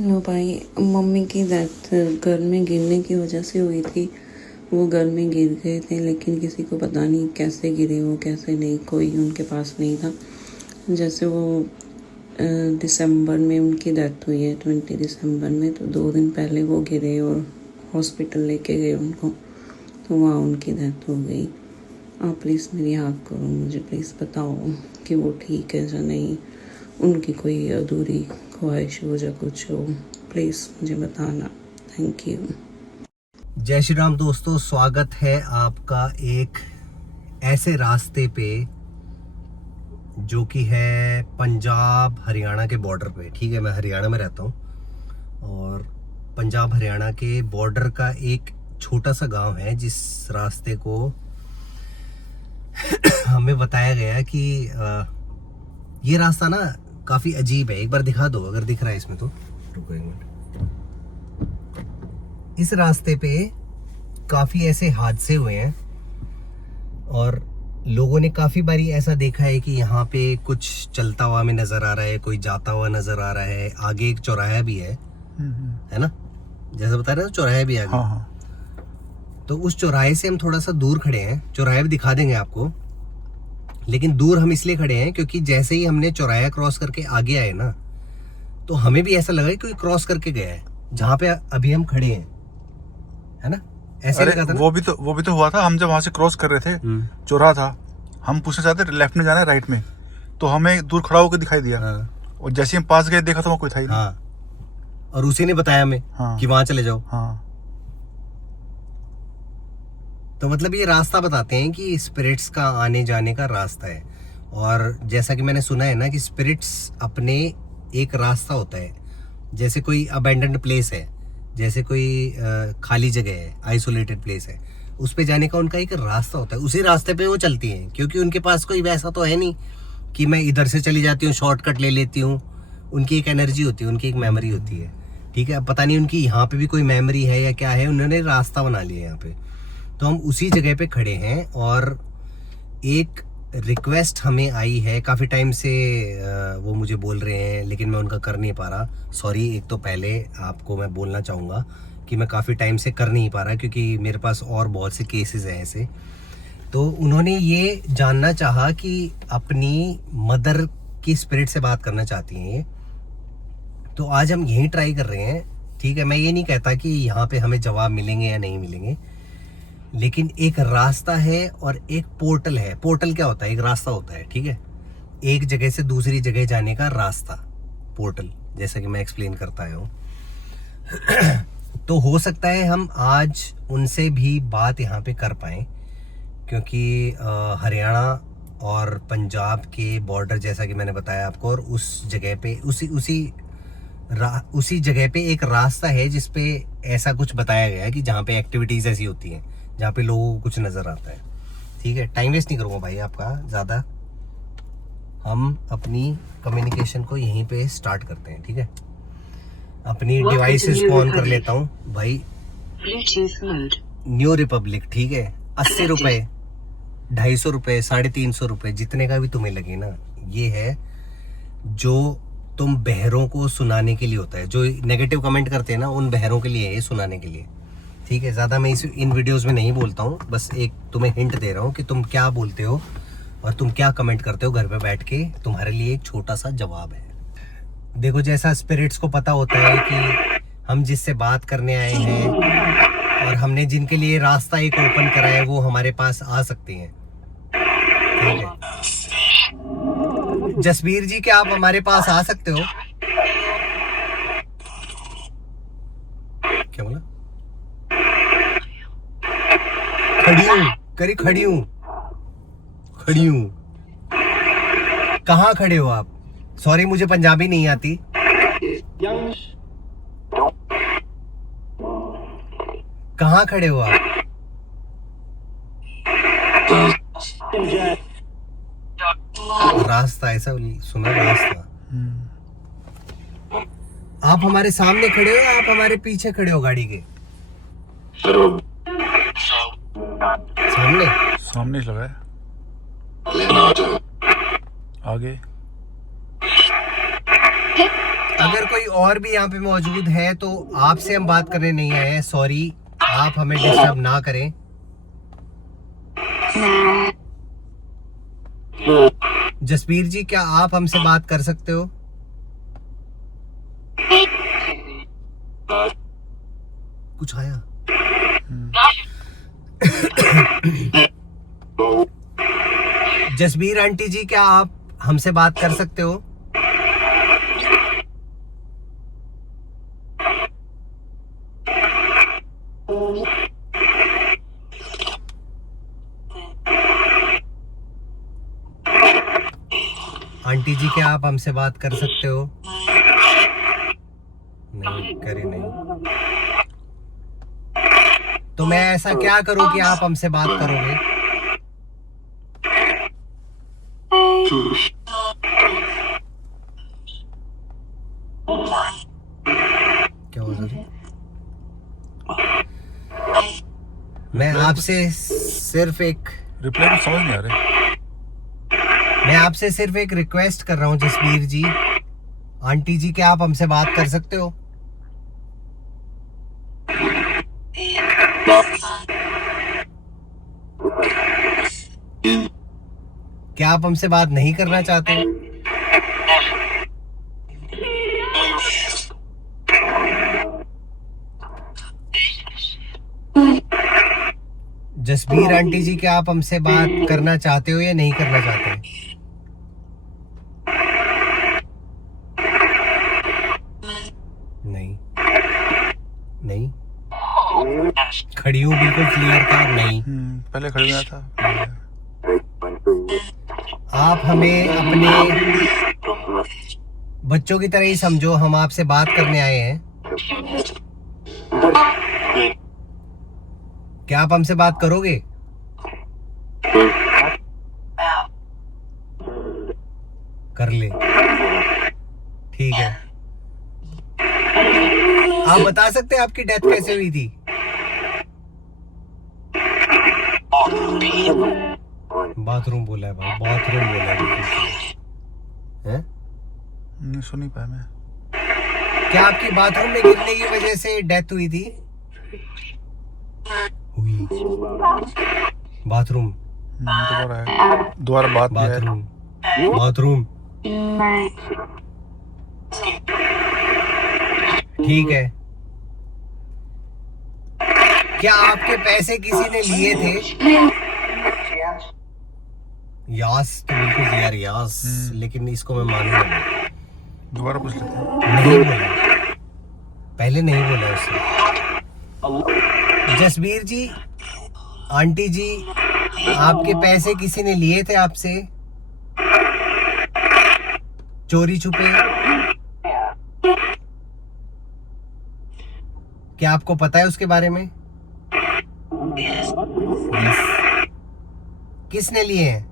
Hello भाई, mummy की death घर में गिरने की वजह से हुई थी। वो घर में गिर गए थे, लेकिन किसी को पता नहीं कैसे गिरे वो, कैसे नहीं, कोई उनके पास नहीं था। जैसे वो दिसंबर में उनकी डेथ हुई है, 20 दिसंबर में, तो 2 दिन पहले वो गिरे और हॉस्पिटल लेके गए उनको, तो वहाँ उनकी डेथ हो गई। आप प्लीज़ मेरी हेल्प करो, मुझे प्लीज़ बताओ कि वो ठीक है या नहीं, उनकी कोई अधूरी ख्वाहिश हो या कुछ हो, प्लीज़ मुझे बताना। Thank you. जय श्री राम दोस्तों, स्वागत है आपका एक ऐसे रास्ते पे जो कि है पंजाब हरियाणा के बॉर्डर पे। ठीक है, मैं हरियाणा में रहता हूँ और पंजाब हरियाणा के बॉर्डर का एक छोटा सा गांव है जिस रास्ते को हमें बताया गया कि ये रास्ता ना काफ़ी अजीब है। एक बार दिखा दो अगर दिख रहा है इसमें तो। रुको एक मिनट। इस रास्ते पे काफ़ी ऐसे हादसे हुए हैं और लोगों ने काफ़ी बारी ऐसा देखा है कि यहाँ पे कुछ चलता हुआ हमें नज़र आ रहा है, कोई जाता हुआ नज़र आ रहा है। आगे एक चौराहा भी है ना, जैसे बता रहे हो चौराहा भी आगे। हाँ। तो उस चौराहे से हम थोड़ा सा दूर खड़े हैं, चौराहा भी दिखा देंगे आपको। लेकिन दूर हम इसलिए खड़े हैं क्योंकि जैसे ही हमने चौराहा क्रॉस करके आगे आए ना, तो हमें भी ऐसा लगा कि कोई क्रॉस करके गया है जहाँ पे अभी हम खड़े हैं, है ना। ऐसे अरे लगा था ना? वो भी तो हुआ था। हम जब वहां से क्रॉस कर रहे थे, चौराहा था, हम पूछना चाहते लेफ्ट में जाना है राइट में, तो हमें दूर खड़ा होकर दिखाई दिया। और जैसे हम पास गए देखा तो वहाँ कोई था ही नहीं। हाँ, और उसी ने बताया हमें कि वहां चले जाओ। हाँ। तो मतलब ये रास्ता बताते हैं कि स्पिरिट्स का आने जाने का रास्ता है। और जैसा कि मैंने सुना है ना कि स्पिरिट्स अपने एक रास्ता होता है, जैसे कोई अबैंडन्ड प्लेस है, जैसे कोई खाली जगह है, आइसोलेटेड प्लेस है, उस पे जाने का उनका एक रास्ता होता है। उसी रास्ते पे वो चलती हैं क्योंकि उनके पास कोई वैसा तो है नहीं कि मैं इधर से चली जाती हूँ, शॉर्टकट ले लेती हूँ। उनकी एक एनर्जी होती है, उनकी एक मेमोरी होती है। ठीक है, पता नहीं उनकी यहाँ पे भी कोई मेमोरी है या क्या है, उन्होंने रास्ता बना लिया यहाँ पे। तो हम उसी जगह पे खड़े हैं और एक रिक्वेस्ट हमें आई है काफ़ी टाइम से। वो मुझे बोल रहे हैं लेकिन मैं उनका कर नहीं पा रहा। सॉरी, एक तो पहले आपको मैं बोलना चाहूँगा कि मैं काफ़ी टाइम से कर नहीं पा रहा क्योंकि मेरे पास और बहुत से केसेस हैं ऐसे। तो उन्होंने ये जानना चाहा कि अपनी मदर की स्पिरिट से बात करना चाहती हैं ये। तो आज हम यही ट्राई कर रहे हैं। ठीक है, मैं ये नहीं कहता कि यहाँ पे हमें जवाब मिलेंगे या नहीं मिलेंगे, लेकिन एक रास्ता है और एक पोर्टल है। पोर्टल क्या होता है? एक रास्ता होता है, ठीक है, एक जगह से दूसरी जगह जाने का रास्ता, पोर्टल, जैसा कि मैं एक्सप्लेन करता आया हूँ। तो हो सकता है हम आज उनसे भी बात यहाँ पे कर पाएँ क्योंकि हरियाणा और पंजाब के बॉर्डर, जैसा कि मैंने बताया आपको, और उस जगह पे उसी जगह पे एक रास्ता है जिसपे ऐसा कुछ बताया गया है कि जहाँ पे एक्टिविटीज़ ऐसी होती हैं जहाँ पे लोगों को कुछ नज़र आता है। ठीक है, टाइम वेस्ट नहीं करूँगा भाई आपका ज़्यादा, हम अपनी कम्युनिकेशन को यहीं पे स्टार्ट करते हैं। ठीक है, अपनी डिवाइसेस को ऑन कर लेता हूँ भाई। न्यू रिपब्लिक, ठीक है, 80 रुपये, 250 रुपये, 350 रुपये, जितने का भी तुम्हें लगे ना, ये है जो तुम बहरों को सुनाने के लिए होता है। जो नेगेटिव कमेंट करते हैं ना, उन बहरों के लिए है ये, सुनाने के लिए। ठीक है, ज़्यादा मैं इन वीडियोस में नहीं बोलता हूँ, बस एक तुम्हें हिंट दे रहा हूँ कि तुम क्या बोलते हो और तुम क्या कमेंट करते हो घर पे बैठ के। तुम्हारे लिए एक छोटा सा जवाब है। देखो, जैसा स्पिरिट्स को पता होता है कि हम जिससे बात करने आए हैं और हमने जिनके लिए रास्ता एक ओपन करा है वो हमारे पास आ सकते हैं। ठीक है, जसबीर जी, क्या आप हमारे पास आ सकते हो? क्या बोला? खड़ी हूँ, करी खड़ी हूँ, खड़ी हूँ। कहाँ खड़े हो आप? सॉरी, मुझे पंजाबी नहीं आती। कहाँ खड़े हो आप? रास्ता, ऐसा सुना, रास्ता। आप हमारे सामने खड़े हो या आप हमारे पीछे खड़े हो गाड़ी के? सामने सामने ही लगा है। आगे अगर कोई और भी यहाँ पे मौजूद है तो आपसे हम बात करने नहीं आए हैं, सॉरी, आप हमें डिस्टर्ब ना करें। जसबीर जी, क्या आप हमसे बात कर सकते हो? कुछ आया? जसबीर आंटी जी, क्या आप हमसे बात कर सकते हो? आंटी जी, क्या आप हमसे बात कर सकते हो? नहीं करी नहीं। तो मैं ऐसा क्या करूं कि आप हमसे बात करोगे? क्या हो रहा है? मैं आपसे सिर्फ एक रिप्लाई कुछ समझ नहीं आ रहा। मैं आपसे सिर्फ एक रिक्वेस्ट कर रहा हूँ जसबीर जी। आंटी जी, क्या आप हमसे बात कर सकते हो? क्या आप हमसे बात नहीं करना चाहते? जसबीर आंटी जी, क्या आप हमसे बात करना चाहते हो या नहीं करना चाहते? नहीं नहीं, खड़ी हूँ बिल्कुल क्लियर था। नहीं, पहले खड़े हुआ था। आप हमें अपने बच्चों की तरह ही समझो, हम आपसे बात करने आए हैं। क्या आप हमसे बात करोगे? कर ले, ठीक है। आप बता सकते हैं आपकी डेथ कैसे हुई थी? बाथरूम बोला है भाई, बाथरूम बोला है। नहीं सुन नहीं पाया मैं। क्या आपकी बाथरूम में गिरने की वजह से डेथ हुई थी? हुई। बाथरूम दोबारा बात भी है। बाथरूम बाथरूम ठीक है। क्या आपके पैसे किसी ने लिए थे? यास तो बिल्कुल यार यास, लेकिन इसको मैं मानूंगा। दोबारा पूछ लेते हैं। नहीं बोला, पहले नहीं बोला उसने। जसबीर जी, आंटी जी, आपके पैसे किसी ने लिए थे आपसे चोरी छुपे? क्या आपको पता है उसके बारे में? Yes. किसने लिए हैं?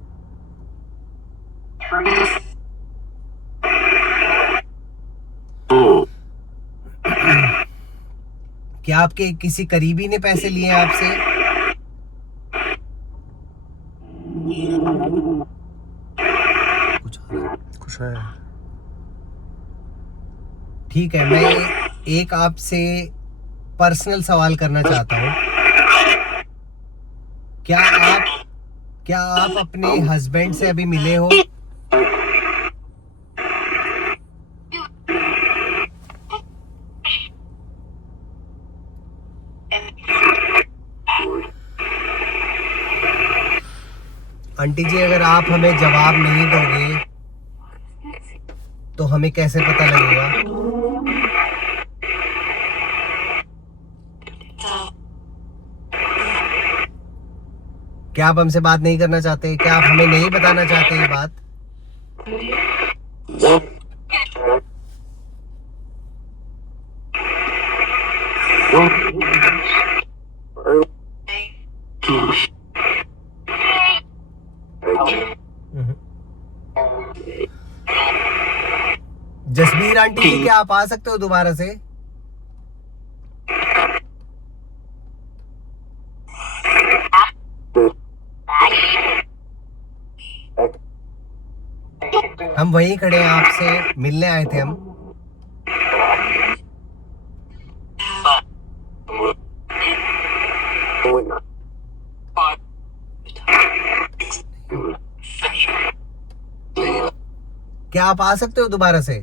क्या आपके किसी करीबी ने पैसे लिए हैं आपसे? कुछ है। ठीक है, मैं एक आपसे पर्सनल सवाल करना चाहता हूँ। क्या आप अपने हस्बैंड से अभी मिले हो? आंटी जी, अगर आप हमें जवाब नहीं दोगे तो हमें कैसे पता लगेगा? क्या आप हमसे बात नहीं करना चाहते? क्या आप हमें नहीं बताना चाहते ये बात? जसबीर आंटी जी, क्या आप आ सकते हो दोबारा से? हम वहीं खड़े हैं, आपसे मिलने आए थे हम। क्या आप आ सकते हो दोबारा से?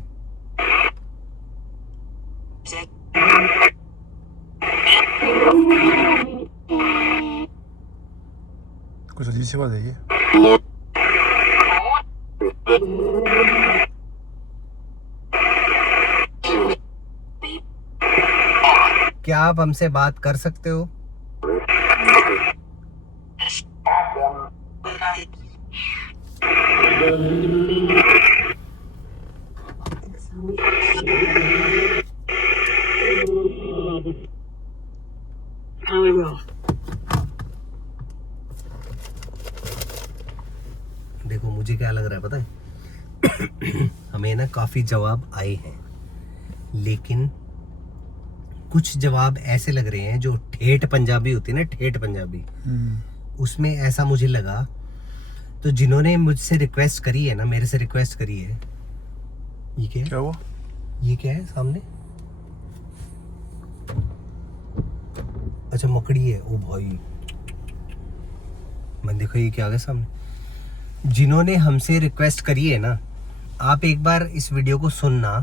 कुछ अजीब सी बात है ये। क्या आप हमसे बात कर सकते हो? देखो मुझे क्या लग रहा है पता है? हमें ना काफी जवाब आए हैं, लेकिन कुछ जवाब ऐसे लग रहे हैं जो ठेठ पंजाबी होती है ना, ठेठ पंजाबी, उसमें ऐसा मुझे लगा। तो जिन्होंने मुझसे रिक्वेस्ट करी है ना, मेरे से रिक्वेस्ट करी है, ये क्या है? क्या हुआ? ये क्या है सामने? अच्छा मकड़ी है। ओ भाई, मैं देखो ये क्या आ गया सामने। जिन्होंने हमसे रिक्वेस्ट करी है ना, आप एक बार इस वीडियो को सुनना,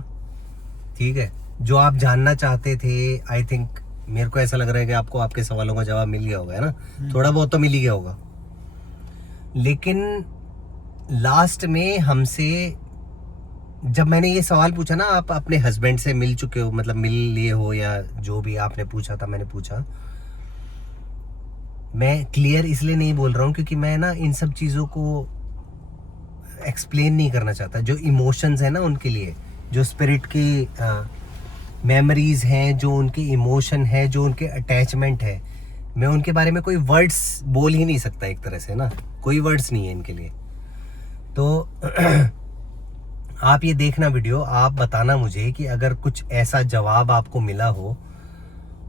ठीक है? जो आप जानना चाहते थे, आई थिंक मेरे को ऐसा लग रहा है कि आपको आपके सवालों का जवाब मिल गया होगा, है ना? थोड़ा बहुत तो मिल ही गया होगा। लेकिन लास्ट में हमसे जब मैंने ये सवाल पूछा ना, आप अपने हस्बैंड से मिल चुके हो, मतलब मिल लिए हो या जो भी आपने पूछा था, मैंने पूछा। मैं क्लियर इसलिए नहीं बोल रहा हूँ क्योंकि मैं ना इन सब चीज़ों को एक्सप्लेन नहीं करना चाहता। जो इमोशंस है ना उनके लिए, जो स्पिरिट की मेमोरीज हैं, जो उनके इमोशन है, जो उनके अटैचमेंट है, मैं उनके बारे में कोई वर्ड्स बोल ही नहीं सकता एक तरह से ना, कोई वर्ड्स नहीं है इनके लिए। तो आप ये देखना वीडियो, आप बताना मुझे कि अगर कुछ ऐसा जवाब आपको मिला हो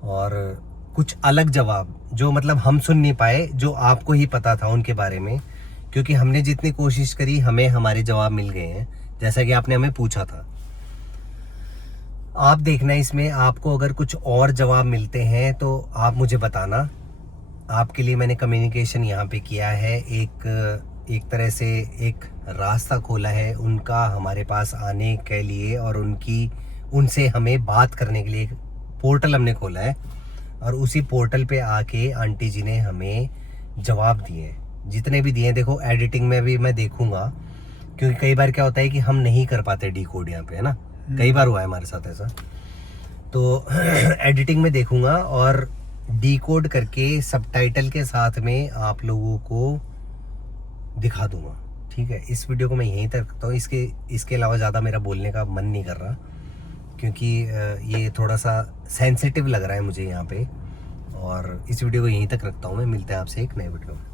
और कुछ अलग जवाब जो मतलब हम सुन नहीं पाए, जो आपको ही पता था उनके बारे में, क्योंकि हमने जितनी कोशिश करी हमें हमारे जवाब मिल गए हैं जैसा कि आपने हमें पूछा था। आप देखना इसमें आपको अगर कुछ और जवाब मिलते हैं तो आप मुझे बताना। आपके लिए मैंने कम्युनिकेशन यहाँ पे किया है, एक तरह से एक रास्ता खोला है उनका हमारे पास आने के लिए, और उनसे हमें बात करने के लिए एक पोर्टल हमने खोला है, और उसी पोर्टल पे आके आंटी जी ने हमें जवाब दिए, जितने भी दिए। देखो एडिटिंग में भी मैं देखूंगा, क्योंकि कई बार क्या होता है कि हम नहीं कर पाते डिकोड यहाँ पे, है ना? कई बार हुआ है हमारे साथ ऐसा। तो एडिटिंग में देखूंगा और डिकोड करके सबटाइटल के साथ में आप लोगों को दिखा दूंगा, ठीक है? इस वीडियो को मैं यहीं तक रखता हूँ। इसके अलावा ज़्यादा मेरा बोलने का मन नहीं कर रहा, क्योंकि ये थोड़ा सा सेंसिटिव लग रहा है मुझे यहाँ पे, और इस वीडियो को यहीं तक रखता हूँ मैं। मिलते हैं आपसे एक नए वीडियो में।